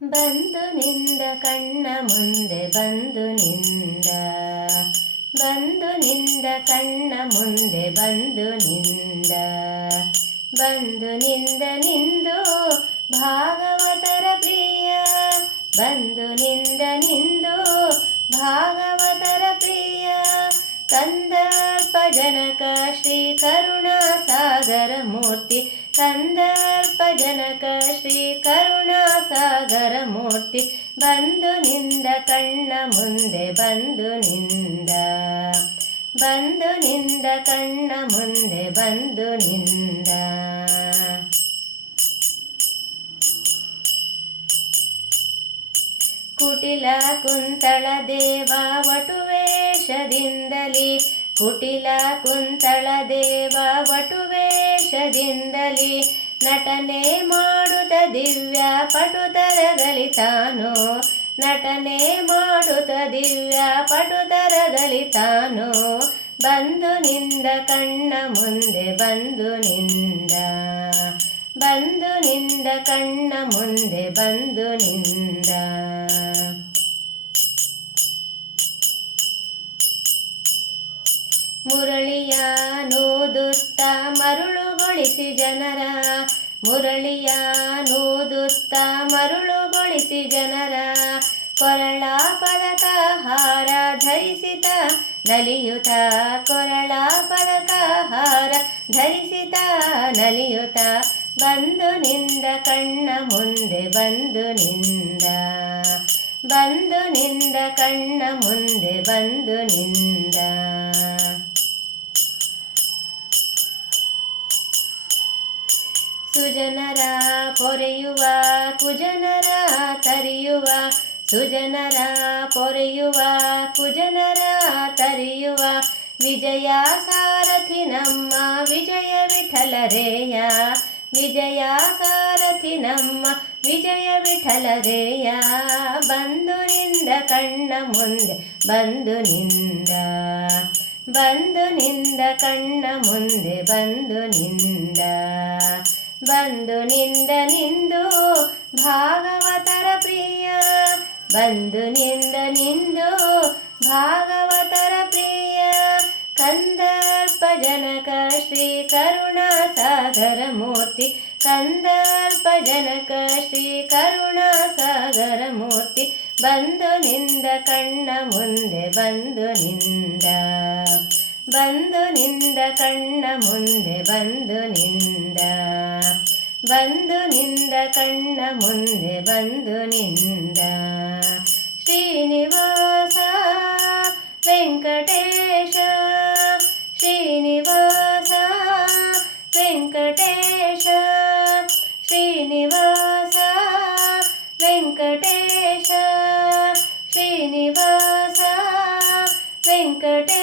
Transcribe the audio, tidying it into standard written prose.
ಬಂದು ನಿಂದ ಕಣ್ಣ ಮುಂದೆ ಬಂದು ನಿಂದ ಕಣ್ಣ ಮುಂದೆ ಬಂದು ನಿಂದ ನಿಂದು ಭಾಗವತರ ಪ್ರಿಯ ಬಂದು ನಿಂದು ಭಾಗವತರ ಪ್ರಿಯ ಕಂದರ್ಪ ಜನಕ ಶ್ರೀ ಕರುಣಾಸಾಗರ ಮೂರ್ತಿ ಕಂದರ್ಪ ಜನಕ ಶ್ರೀ ಕರುಣಾಸಾಗರ ಮೂರ್ತಿ ಬಂದು ನಿಂದ ಕಣ್ಣ ಮುಂದೆ ಬಂದು ನಿಂದ ಕಣ್ಣ ಮುಂದೆ ಬಂದು ನಿಂದ ಕುಟಿಲ ಕುಂತಳ ದೇವ ವಟುವೇಷದಿಂದಲಿ ಕುಟಿಲ ಕುಂತಳ ದೇವ ವಟುವೇಷದಿಂದಲಿ ನಟನೆ ಮಾಡುತ್ತ ದಿವ್ಯ ಪಟುತರದಲ್ಲಿ ತಾನು ನಟನೆ ಮಾಡುತ್ತ ದಿವ್ಯ ಪಟುತರದಲ್ಲಿ ತಾನು ಬಂದು ನಿಂದ ಕಣ್ಣ ಮುಂದೆ ಬಂದು ನಿಂದ ಕಣ್ಣ ಮುಂದೆ ಬಂದು ನಿಂದ ಮುರಳಿಯ ನೂದುತ್ತ ಮರುಳುಗೊಳಿಸಿ ಜನರ ಮುರಳಿಯ ನೂದುತ್ತ ಮರುಳುಗೊಳಿಸಿ ಜನರ ಕೊರಳ ಪದಕ ಹಾರ ಧರಿಸಿತ ನಲಿಯುತ ಕೊರಳ ಪದಕ ಹಾರ ಧರಿಸಿತ ನಲಿಯುತ ಬಂದು ನಿಂದ ಕಣ್ಣ ಮುಂದೆ ಬಂದು ನಿಂದ ಕಣ್ಣ ಮುಂದೆ ಬಂದು ನಿಂದ ಸುಜನರ ಪೊರೆಯುವ ಕುಜನರ ತರಿಯುವ ಸುಜನರ ಪೊರೆಯುವ ಕುಜನರ ತರಿಯುವ ವಿಜಯ ಸಾರಥಿ ನಮ್ಮ ವಿಜಯ ವಿಠಲರೇಯ ವಿಜಯ ಸಾರಥಿ ನಮ್ಮ ವಿಜಯ ವಿಠಲರೇಯ ಬಂದು ನಿಂದ ಕಣ್ಣ ಮುಂದೆ ಬಂದು ನಿಂದ ಕಣ್ಣ ಮುಂದೆ ಬಂದು ನಿಂದ ನಿಂದು ಭಾಗವತರ ಪ್ರಿಯ ಬಂದು ನಿಂದು ಭಾಗವತರ ಪ್ರಿಯ ಕಂದರ್ಪ ಜನಕ ಶ್ರೀ ಕರುಣಾಸಾಗರ ಮೂರ್ತಿ ಕಂದರ್ಪ ಜನಕ ಶ್ರೀ ಕರುಣಾಸಾಗರ ಮೂರ್ತಿ ಬಂದು ನಿಂದ ಕಣ್ಣ ಮುಂದೆ ಬಂದು ನಿಂದ ಕಣ್ಣ ಮುಂದೆ ಬಂದು ನಿಂದ ಕಣ್ಣ ಮುಂದೆ ಬಂದು ನಿಂದ ಶ್ರೀನಿವಾಸ ವೆಂಕಟೇಶ ಶ್ರೀನಿವಾಸ ವೆಂಕಟೇಶ ಶ್ರೀನಿವಾಸ ವೆಂಕಟೇಶ ಶ್ರೀನಿವಾಸ ವೆಂಕಟೇಶ